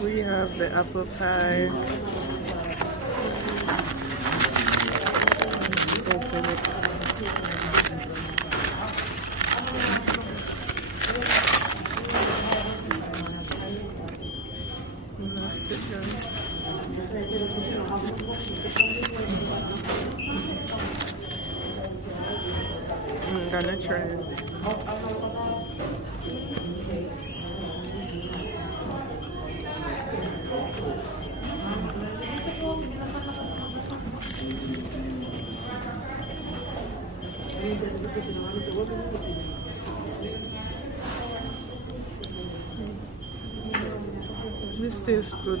We have the apple pie. Open it. And that's it, guys. I'm gonna try it. This tastes good.